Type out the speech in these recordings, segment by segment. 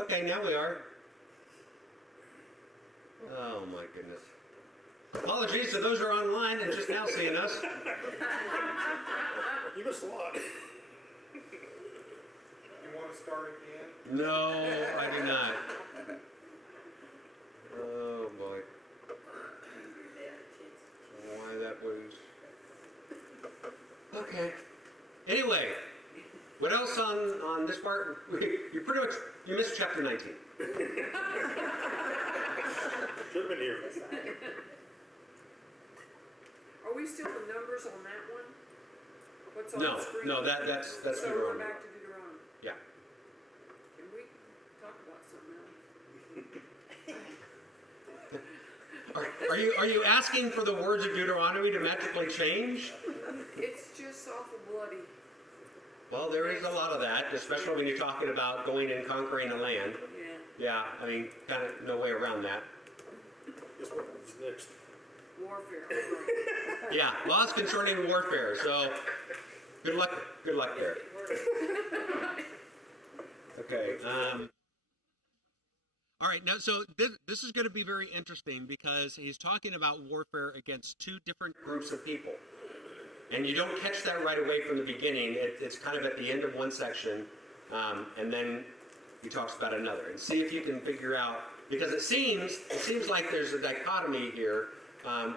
Okay, now we are. Oh my goodness. Apologies to those who are online and just now seeing us. You missed a lot. You want to start again? No, I do not. Oh boy. Why that was. Okay. Anyway, what else on this part? You pretty much you missed chapter 19. Should have been here. Are we still in Numbers on that one? What's on No, the screen? no, that's So we're Deuteronomy. back to Deuteronomy. Yeah. Can we talk about something else? Are you asking for the words of Deuteronomy to magically change? It's just awful bloody. Well, there is a lot of that, especially when you're talking about going and conquering a land. Yeah. Yeah, I mean, kind of no way around that. Guess what comes next? Warfare. Yeah, laws concerning warfare. So, good luck there. Okay. All right. Now, so this is going to be very interesting because he's talking about warfare against two different groups of people, and you don't catch that right away from the beginning. It's kind of at the end of one section, and then he talks about another. And see if you can figure out, because it seems like there's a dichotomy here.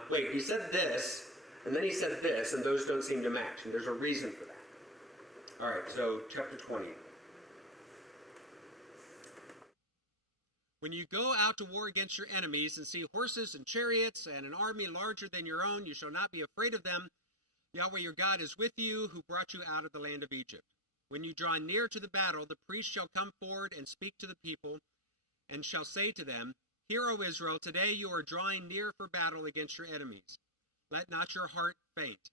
Wait, he said this, and then he said this, and those don't seem to match, and there's a reason for that. All right, so chapter 20. When you go out to war against your enemies and see horses and chariots and an army larger than your own, you shall not be afraid of them. Yahweh your God is with you, who brought you out of the land of Egypt. When you draw near to the battle, the priest shall come forward and speak to the people, and shall say to them, Hear, O Israel, today you are drawing near for battle against your enemies. Let not your heart faint.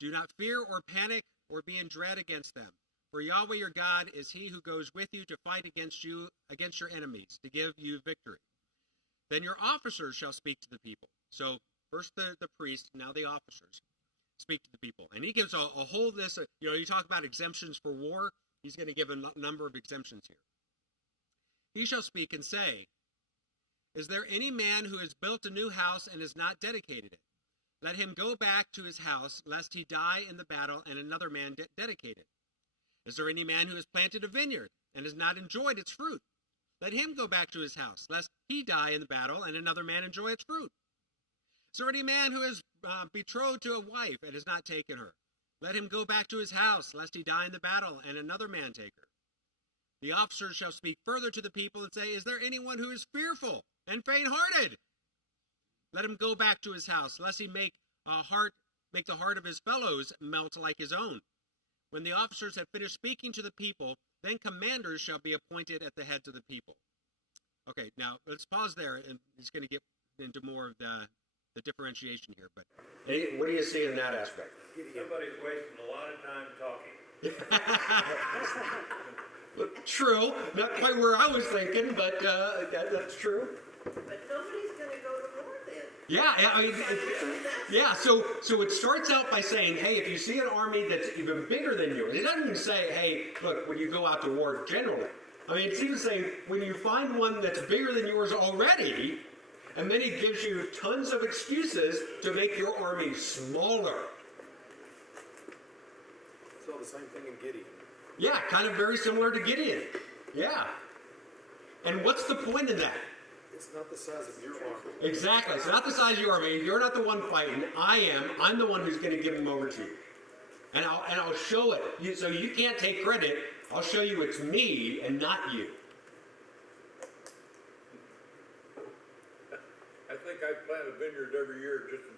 Do not fear or panic or be in dread against them. For Yahweh your God is he who goes with you to fight against your enemies, to give you victory. Then your officers shall speak to the people. So first the priest, now the officers speak to the people. And he gives a whole list of, you talk about exemptions for war. He's going to give a number of exemptions here. He shall speak and say, Is there any man who has built a new house and has not dedicated it? Let him go back to his house, lest he die in the battle and another man dedicate it. Is there any man who has planted a vineyard and has not enjoyed its fruit? Let him go back to his house, lest he die in the battle and another man enjoy its fruit. Is there any man who is betrothed to a wife and has not taken her? Let him go back to his house, lest he die in the battle and another man take her. The officers shall speak further to the people and say, Is there anyone who is fearful and faint-hearted? Let him go back to his house, lest he make the heart of his fellows melt like his own. When the officers have finished speaking to the people, then commanders shall be appointed at the heads of the people. Okay, now let's pause there, and he's going to get into more of the differentiation here. But what do you see in that aspect? Somebody's wasting a lot of time talking. True, not quite where I was thinking, but that's true. But nobody's going to go to war then. Yeah, I mean, yeah. So it starts out by saying, hey, if you see an army that's even bigger than yours, it doesn't even say, hey, look, when you go out to war generally. I mean, it's even saying when you find one that's bigger than yours already, and then he gives you tons of excuses to make your army smaller. It's all the same thing in Gideon. Yeah, kind of very similar to Gideon. Yeah. And what's the point of that? It's not the size of your army. Exactly. It's not the size of your army. You're not the one fighting. I am. I'm the one who's going to give them over to you. And I'll show it. So you can't take credit. I'll show you it's me and not you. I think I plant a vineyard every year just in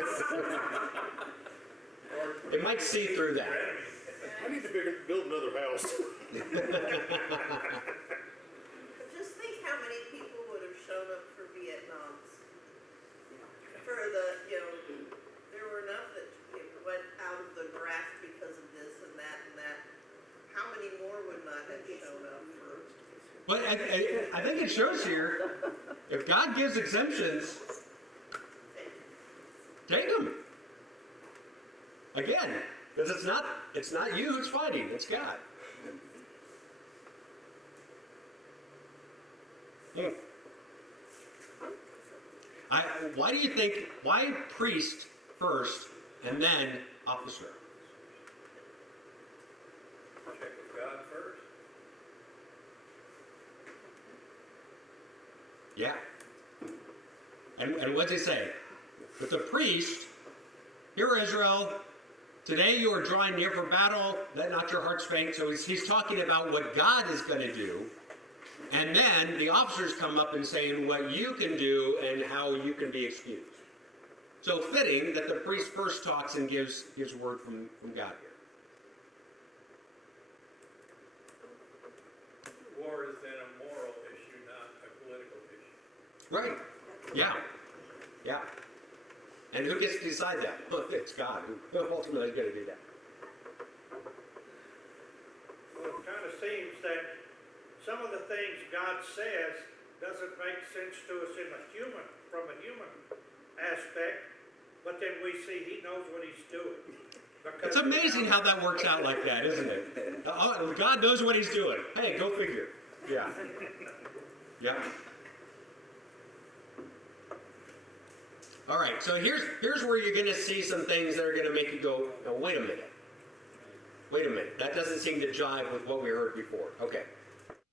case. It might see through that. I need to build another house. Just think how many people would have shown up for Vietnam. For there were enough that went out of the graft because of this and that and that. How many more would not have shown up for? But I think it shows here, if God gives exemptions, take them. Again, because it's not you who's fighting, it's God. Why do you think, why priest first and then officer? Check with God first. Yeah. And what's he say? But the priest, hear Israel, today you are drawing near for battle, let not your hearts faint. So he's talking about what God is going to do. And then the officers come up and saying what you can do and how you can be excused. So fitting that the priest first talks and gives word from God here. War is then a moral issue, not a political issue. Right. Yeah. Yeah. And who gets to decide that? Well, it's God who ultimately is going to do that. Well, it kind of seems that some of the things God says doesn't make sense to us from a human aspect, but then we see He knows what He's doing. It's amazing how that works out like that, isn't it? God knows what He's doing. Hey, go figure. Yeah. Yeah. All right, so here's where you're going to see some things that are going to make you go, no, wait a minute. Wait a minute. That doesn't seem to jive with what we heard before. Okay.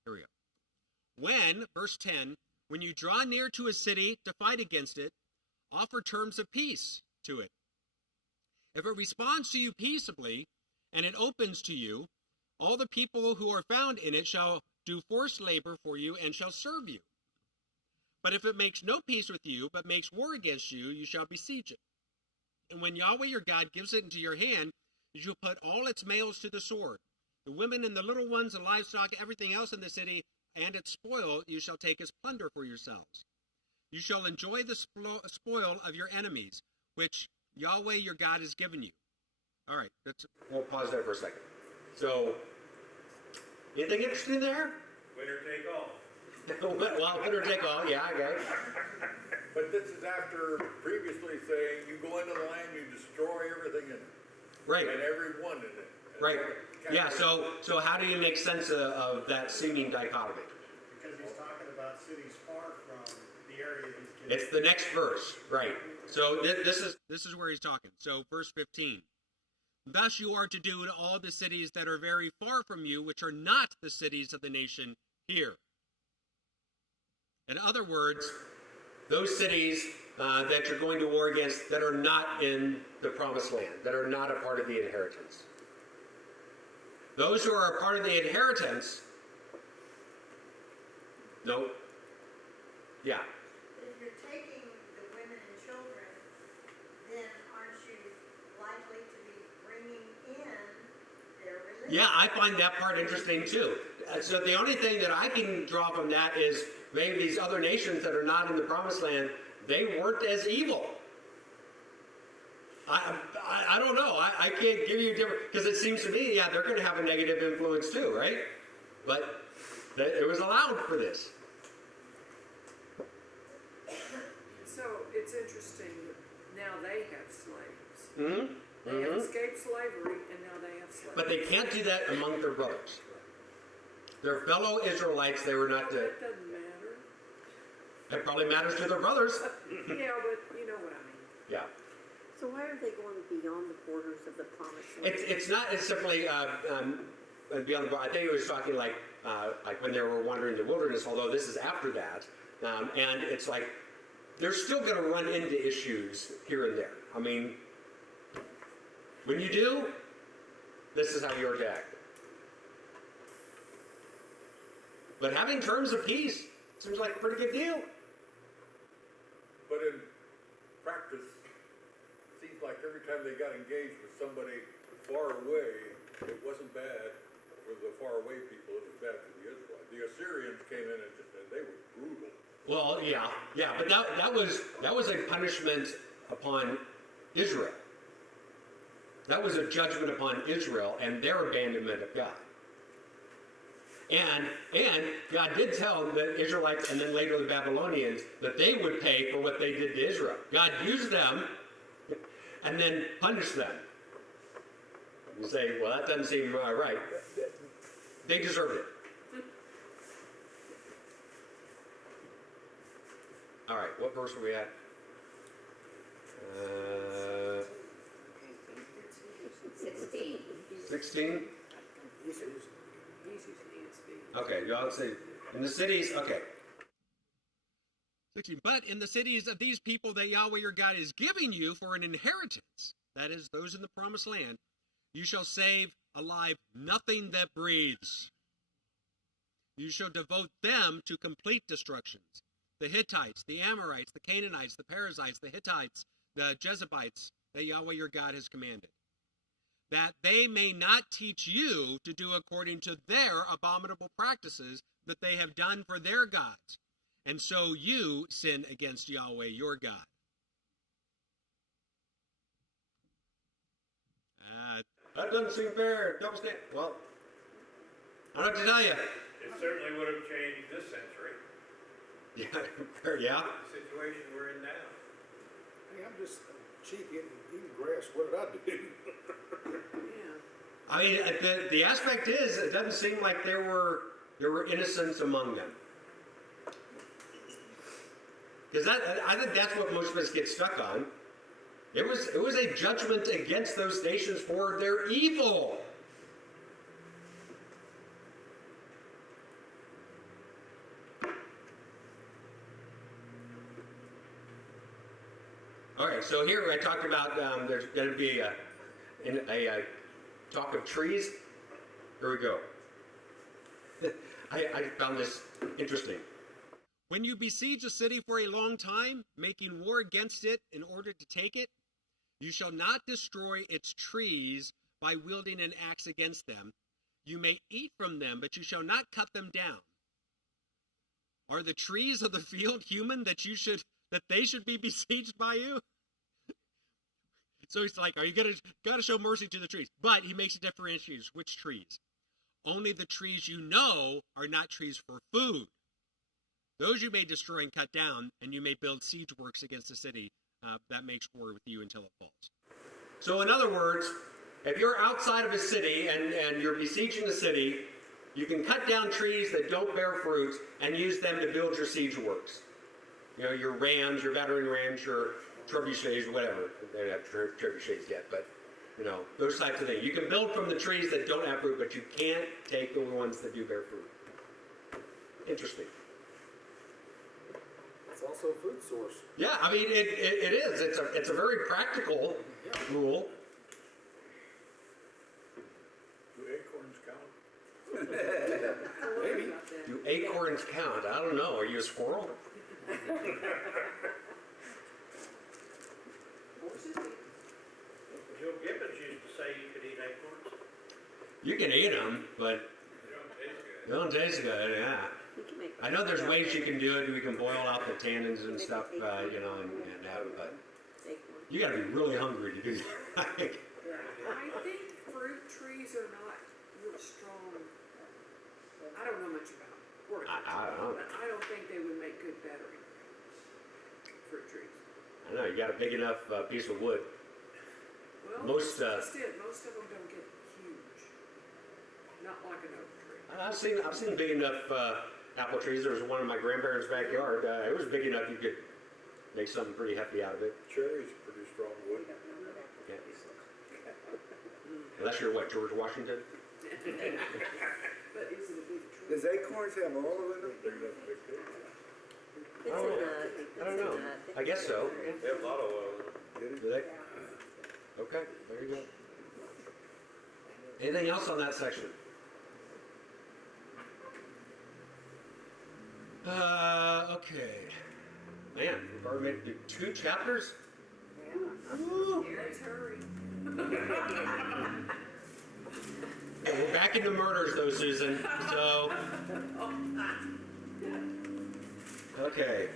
Here we go. When, verse 10, when you draw near to a city to fight against it, offer terms of peace to it. If it responds to you peaceably, and it opens to you, all the people who are found in it shall do forced labor for you and shall serve you. But if it makes no peace with you, but makes war against you, you shall besiege it. And when Yahweh your God gives it into your hand, you shall put all its males to the sword. The women and the little ones, the livestock, everything else in the city, and its spoil, you shall take as plunder for yourselves. You shall enjoy the spoil of your enemies, which Yahweh your God has given you. All right, we'll pause there for a second. So, anything interesting there? Winner take all. Well, winner take all, yeah, I guess. But this is after previously saying you go into the land, you destroy everything in it. Right. And everyone in it. Right. Yeah, so how do you make sense of that seeming dichotomy? Because he's talking about cities far from the area he's getting. It's the next verse, right. So this is where he's talking. So verse 15. Thus you are to do to all the cities that are very far from you, which are not the cities of the nation here. In other words, those cities that you're going to war against that are not in the promised land, that are not a part of the inheritance. Those who are a part of the inheritance, no, yeah. But if you're taking the women and children, then aren't you likely to be bringing in their religion? Yeah, I find that part interesting too. So the only thing that I can draw from that is maybe these other nations that are not in the promised land, they weren't as evil. I don't know. I can't give you different, because it seems to me, yeah, they're going to have a negative influence too, right? But it was allowed for this. So it's interesting that now they have slaves. Mm-hmm. They have escaped slavery and now they have slaves. But they can't do that among their brothers. Their fellow Israelites, they were not to. That doesn't matter. It probably matters to their brothers. Yeah, but you know what I mean. Yeah. So why are they going beyond the borders of the promised land? It's not. It's simply beyond the. I think it was talking like when they were wandering the wilderness. Although this is after that, and it's like they're still going to run into issues here and there. I mean, when you do, this is how you're to act. But having terms of peace seems like a pretty good deal. But in practice, it seems like every time they got engaged with somebody far away, it wasn't bad for the far away people, it was bad for the Israelites. The Assyrians came in and they were brutal. Well, yeah, but that was a punishment upon Israel. That was a judgment upon Israel and their abandonment of God. And God did tell the Israelites and then later the Babylonians that they would pay for what they did to Israel. God used them and then punished them. You say, well, that doesn't seem right. They deserved it. All right, what verse are we at? 16. 16? Okay, y'all say, in the cities, okay. 16, but in the cities of these people that Yahweh your God is giving you for an inheritance, that is, those in the promised land, you shall save alive nothing that breathes. You shall devote them to complete destructions. The Hittites, the Amorites, the Canaanites, the Perizzites, the Hittites, the Jebusites, that Yahweh your God has commanded, that they may not teach you to do according to their abominable practices that they have done for their gods, and so you sin against Yahweh your God. That doesn't seem fair. Double stand. Well, I don't have to tell you. It certainly would have changed this century, Yeah, yeah. the situation we're in now. Hey, I'm just cheap eating grass. What did I do? Yeah. I mean, the aspect is, it doesn't seem like there were innocents among them. Because I think that's what most of us get stuck on. It was a judgment against those nations for their evil. Okay, so here I talked about there's going to be a talk of trees. Here we go. I found this interesting. When you besiege a city for a long time, making war against it in order to take it, you shall not destroy its trees by wielding an axe against them. You may eat from them, but you shall not cut them down. Are the trees of the field human that they should be besieged by you? So he's like, are you gotta show mercy to the trees? But he makes a differentiation. Which trees? Only the trees you know are not trees for food. Those you may destroy and cut down, and you may build siege works against the city that makes war with you until it falls. So in other words, if you're outside of a city and you're besieging the city, you can cut down trees that don't bear fruit and use them to build your siege works. You know, your rams, your veteran rams, your trebuchets, whatever. They don't have trebuchets yet, but you know, those types of things. You can build from the trees that don't have fruit, but you can't take the ones that do bear fruit. Interesting. It's also a food source. Yeah, I mean, it is. It's a very practical rule. Do acorns count? Maybe. Do acorns count? I don't know. Are you a squirrel? Joe Gibbons used to say you could eat acorns. You can eat them, but they don't taste good. Yeah. You can make I know there's ways you can do it. We can boil out the tannins and stuff, you know, and have it, but acorn. you got to be really hungry to do that. I think fruit trees are not real strong. I don't know much about horticulture, I don't know. but I don't think they would make good battery fruit trees. I know you got a big enough piece of wood. Well, Most, just it. Most of them don't get huge. Not like an oak tree. I've seen big enough apple trees. There was one in my grandparents' backyard. It was big enough you could make something pretty hefty out of it. Cherry's pretty strong wood. Yeah. Unless you're what, George Washington? But is it a big tree? Does acorns have olive in them? Big enough to make cake. It's Oh, a nut. I don't know. I guess so. They have a lot of oil. Do they? Okay, there you go. Anything else on that section? Okay. Man, we've already made it to 2 chapters? Woo. Let's hurry. Yeah, we're back into murders though, Susan. So, okay.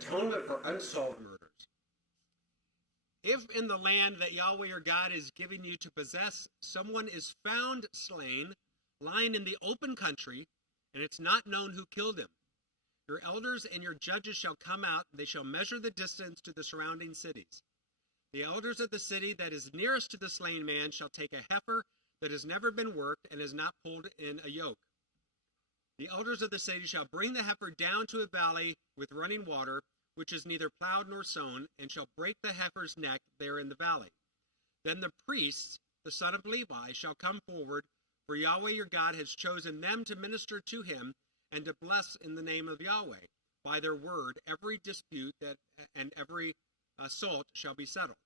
Atonement for unsolved murders. If in the land that Yahweh your God is giving you to possess, someone is found slain, lying in the open country, and it's not known who killed him, your elders and your judges shall come out, and they shall measure the distance to the surrounding cities. The elders of the city that is nearest to the slain man shall take a heifer that has never been worked and is not pulled in a yoke. The elders of the city shall bring the heifer down to a valley with running water, which is neither plowed nor sown, and shall break the heifer's neck there in the valley. Then the priest, the son of Levi, shall come forward, for Yahweh your God has chosen them to minister to him and to bless in the name of Yahweh. By their word, every dispute and every assault shall be settled.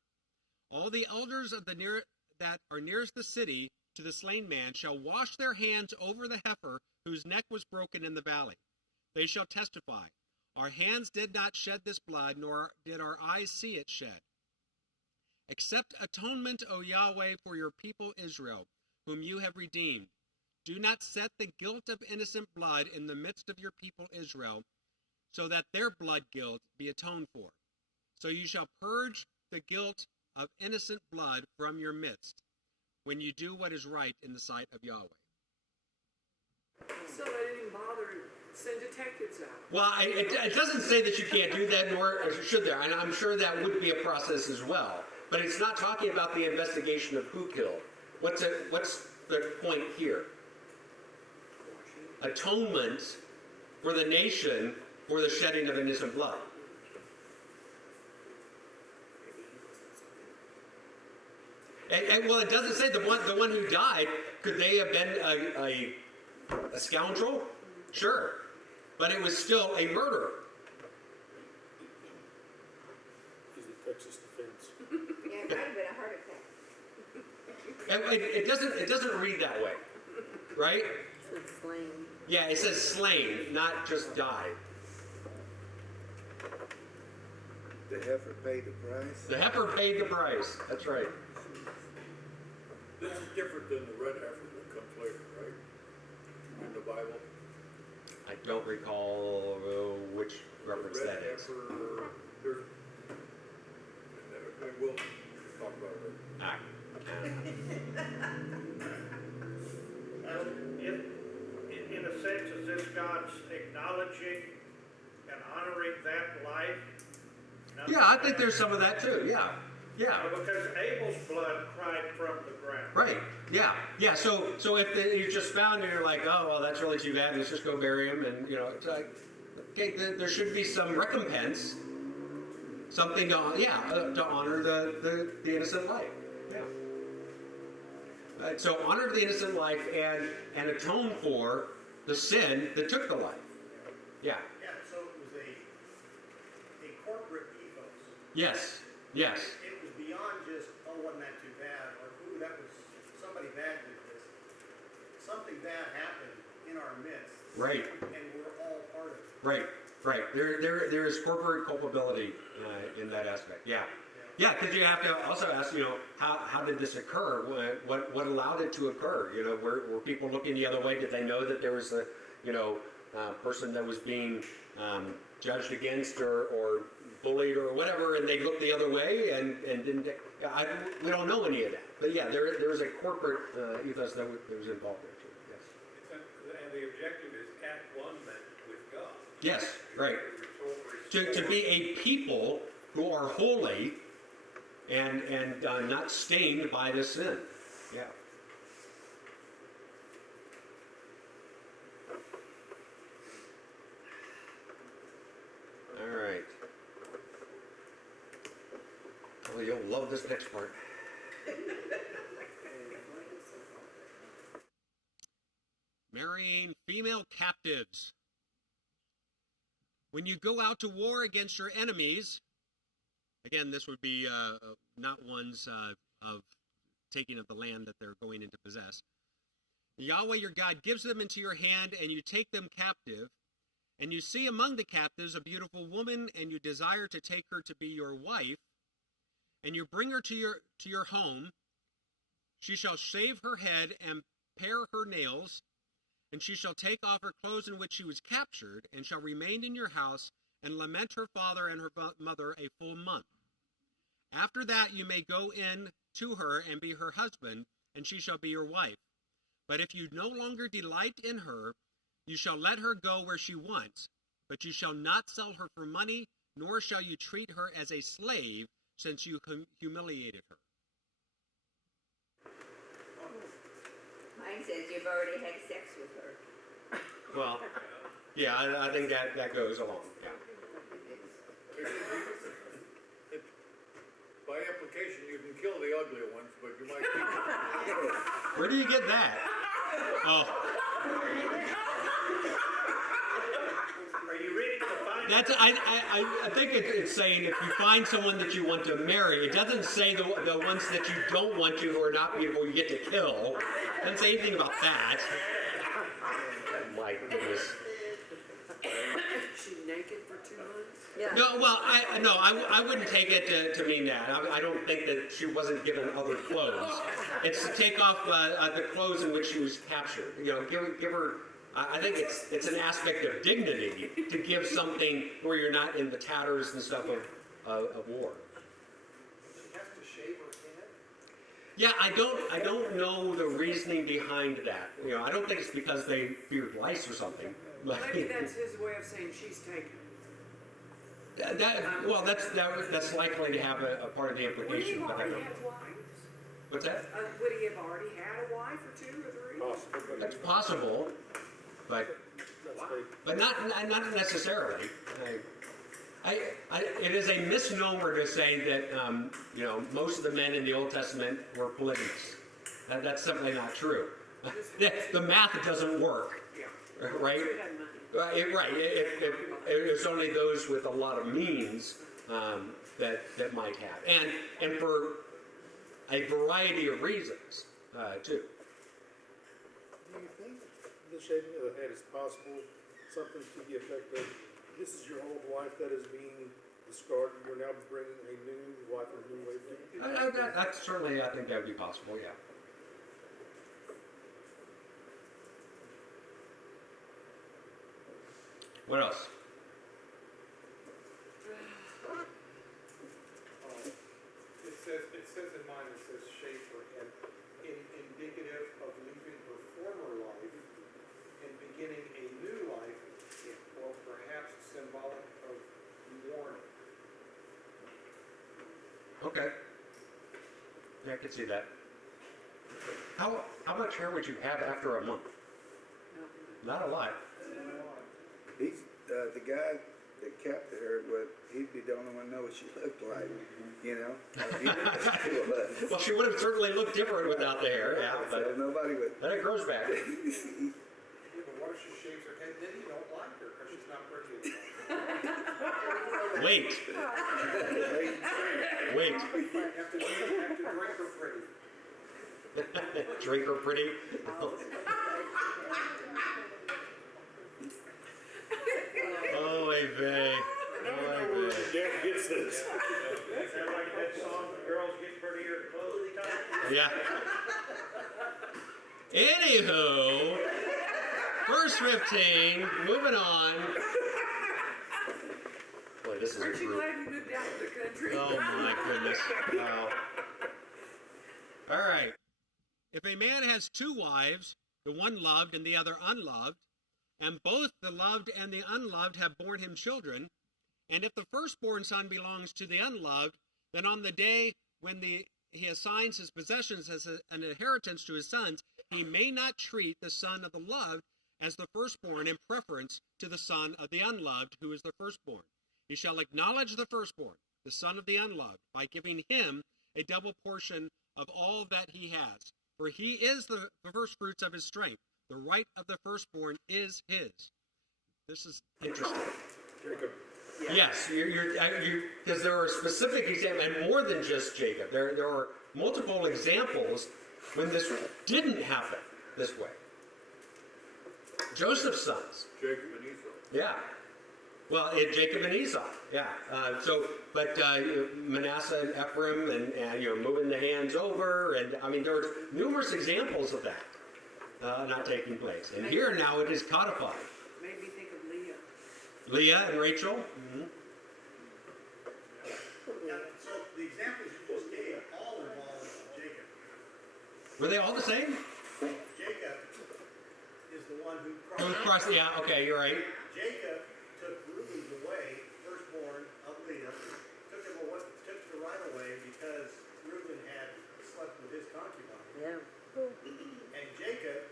All the elders of that are nearest the city to the slain man shall wash their hands over the heifer whose neck was broken in the valley. They shall testify, our hands did not shed this blood, nor did our eyes see it shed. Accept atonement, O Yahweh, for your people Israel, whom you have redeemed. Do not set the guilt of innocent blood in the midst of your people Israel, so that their blood guilt be atoned for. So you shall purge the guilt of innocent blood from your midst, when you do what is right in the sight of Yahweh. So they didn't even bother to send detectives out. Well, it doesn't say that you can't do that, nor should there, and I'm sure that would be a process as well. But it's not talking about the investigation of who killed. What's the point here? Atonement for the nation for the shedding of innocent blood. Well, it doesn't say the one who died. Could they have been a scoundrel? Sure, but it was still a murder. Is the Texas defense? Yeah, it might have been a heart attack. It doesn't read that way, right? It's slain. Yeah, it says slain, not just died. The heifer paid the price. The heifer paid the price. That's right. This is different than the red heifer that comes later, right? In the Bible. I don't recall which reference The red that is. heifer, there's, and we'll talk about it later. In a sense, is this God's acknowledging and honoring that life? Yeah, I think there's some of that too. Yeah. Because Abel's blood cried from the ground. Right. Yeah. So if you just found and you're like, oh well, that's really too bad. Let's just go bury him, and it's like, okay, there should be some recompense, something to honor the innocent life. Yeah. So honor the innocent life and atone for the sin that took the life. Yeah. Yeah, so it was a corporate ethos. Yes. It was beyond just, oh, wasn't that too bad, or, ooh, that was, somebody bad did this. Something bad happened in our midst. Right. And we're all part of it. Right. There is corporate culpability in that aspect. Yeah, because you have to also ask, how did this occur? What allowed it to occur? Were people looking the other way? Did they know that there was a, person that was being judged against or bullied or whatever, and they looked the other way and didn't? We don't know any of that. But yeah, there was a corporate ethos that was involved there too. Yes. And the objective is at one with God. Yes. Right. To be a people who are holy and not stained by the sin. Yeah. All right. Well, you'll love this next part. Marrying female captives. When you go out to war against your enemies, again, this would be not ones of taking of the land that they're going in to possess. Yahweh your God gives them into your hand, and you take them captive, and you see among the captives a beautiful woman, and you desire to take her to be your wife, and you bring her to your home. She shall shave her head and pare her nails, and she shall take off her clothes in which she was captured, and shall remain in your house, and lament her father and her mother a full month. After that you may go in to her and be her husband, and she shall be your wife. But if you no longer delight in her, you shall let her go where she wants, but you shall not sell her for money, nor shall you treat her as a slave, since you humiliated her. Mine says you've already had sex with her. Well, yeah, I think that goes along, yeah. By implication, you can kill the ugly ones, but you might keep Where do you get that? Oh, Are you reading the Bible? that's, I think it's saying if you find someone that you want to marry, it doesn't say the ones that you don't want to who are not beautiful you get to kill. It doesn't say anything about that. My goodness. She naked for 2 months? Yeah. No, well, I wouldn't take it to mean that. I don't think that she wasn't given other clothes. It's to take off the clothes in which she was captured. You know, give her. I think it's an aspect of dignity to give something where you're not in the tatters and stuff of war. Does she have to shave her head? Yeah, I don't know the reasoning behind that. You know, I don't think it's because they feared lice or something. But Maybe that's his way of saying she's taken. that's likely to have a part of the Would he implication. have But I already don't. had wives? What's that? Would he have already had a wife or 2 or 3? That's possible, but not necessarily. It is a misnomer to say that you know, most of the men in the Old Testament were polygamous. That's simply not true. The math doesn't work, Yeah. right? Who had money? Right. It's only those with a lot of means that might have, and for a variety of reasons too. Do you think the shaving of the head is possible, something to the effect of, this is your old wife that is being discarded, you're now bringing a new wife or a new way of doing it? That's certainly, I think that would be possible. Yeah. What else? It says in mine, it says Schaefer, and indicative of leaving her former life and beginning a new life, or perhaps symbolic of mourning. Okay. Yeah, I can see that. How much hair would you have after a month? Not a lot. He's, the guy that kept her, he'd be the only one know what she looked like, you know? He didn't. Well, she would have certainly looked different without the hair, yeah, So but nobody would. then it grows back. Yeah, but what if she shaves her head, then you don't like her because she's not pretty anymore. Wait. Wait. Have to drink her pretty. Drink her pretty. Oh, vey. Oh, vey. Derek gets this. Sound like that song, the girls get prettier clothes time? Yeah. Anywho, verse 15, moving on. Boy, this is a Aren't you group. glad you moved out to the country? Oh my goodness. Wow. All right. If a man has 2 wives, the one loved and the other unloved, and both the loved and the unloved have borne him children, and if the firstborn son belongs to the unloved, then on the day when he assigns his possessions as an inheritance to his sons, he may not treat the son of the loved as the firstborn in preference to the son of the unloved, who is the firstborn. He shall acknowledge the firstborn, the son of the unloved, by giving him a double portion of all that he has. For he is the firstfruits of his strength. The right of the firstborn is his. This is interesting. Jacob. Yes, because there are specific examples, and more than just Jacob. There are multiple examples when this didn't happen this way. Joseph's sons. Jacob and Esau. Yeah. Well, Jacob and Esau. Yeah. But Manasseh and Ephraim, and moving the hands over, and I mean, there are numerous examples of that not taking place. And here now it is codified. Made me think of Leah. Leah and Rachel. Mm-hmm. Yeah, so the examples you just gave all involve Jacob. Were they all the same? Jacob is the one who Yeah. Okay, you're right. Jacob took Reuben away, firstborn of Leah, took the right away because Reuben had slept with his concubine. Yeah. And Jacob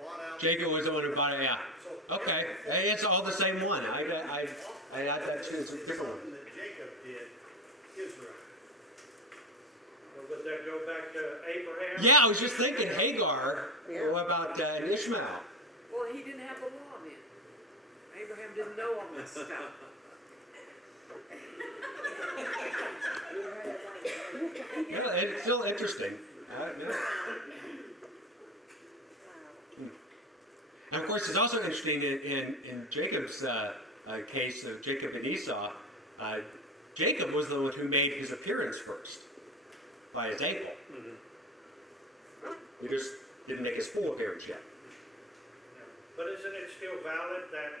bought out. Jacob was the one who bought it, yeah. So Okay, hey, it's all the same one. I got that too, it's a different one. something that Jacob did, Israel. Or would that go back to Abraham? Yeah, I was just thinking Hagar, what about Ishmael? Well, he didn't have the law then. Abraham didn't know all this stuff. Yeah, it's still interesting. Yeah. And of course, it's also interesting in Jacob's case of Jacob and Esau. Jacob was the one who made his appearance first by his ankle. He just didn't make his full appearance yet. But isn't it still valid that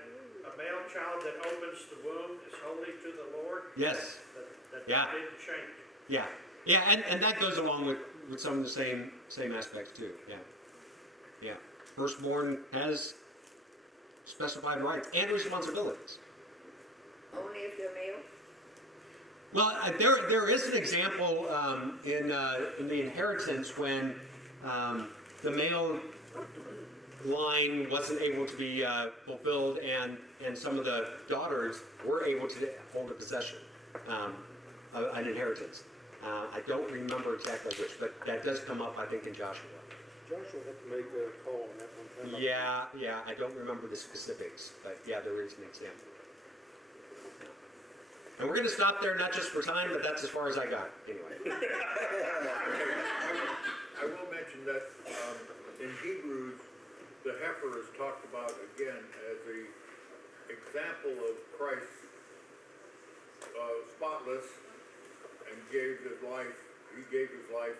a male child that opens the womb is holy to the Lord? Yes. That Yeah. didn't change. Yeah. Yeah, and that goes along with some of the same aspects too. Yeah. Yeah. Firstborn has specified rights and responsibilities. Only if they're male? Well, there is an example in the inheritance when the male line wasn't able to be fulfilled, and some of the daughters were able to hold a possession, an inheritance. I don't remember exactly which, but that does come up, I think, in Joshua. Joshua had to make a call on that one time. Yeah, I don't remember the specifics, but yeah, there is an example. And we're going to stop there, not just for time, but that's as far as I got, anyway. I will mention that in Hebrews, the heifer is talked about again as a example of Christ, spotless, and gave his life. He gave his life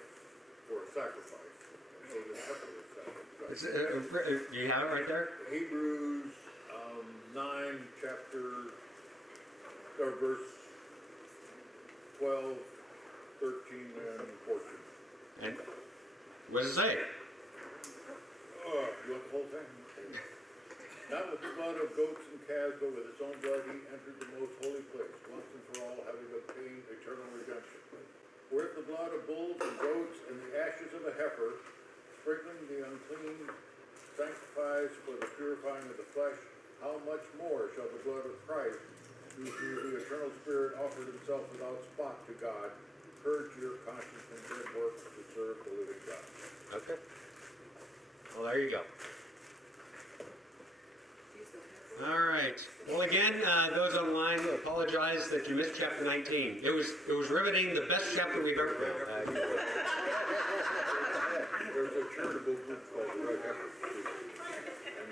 for a sacrifice. So the heifer is sacrifice. Do you have it right there? Hebrews 9, verse 12, 13, and 14. And what does it say? You want the whole thing? Not with the blood of goats and calves, but with his own blood he entered the most holy place, once and for all, having obtained eternal redemption. With the blood of bulls and goats and the ashes of a heifer, sprinkling the unclean, sanctifies for the purifying of the flesh, how much more shall the blood of Christ, who through the eternal Spirit offered himself without spot to God, purge your conscience from dead works to serve the living God. Okay. Well, there you go. All right. Well, again, those online, apologize that you missed chapter 19. It was riveting, the best chapter we've ever read. There's a charitable group called the Red Heifer.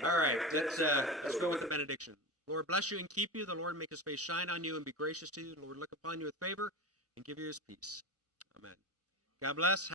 All right. Let's go with the benediction. Lord bless you and keep you. The Lord make his face shine on you and be gracious to you. The Lord look upon you with favor and give you his peace. Amen. God bless.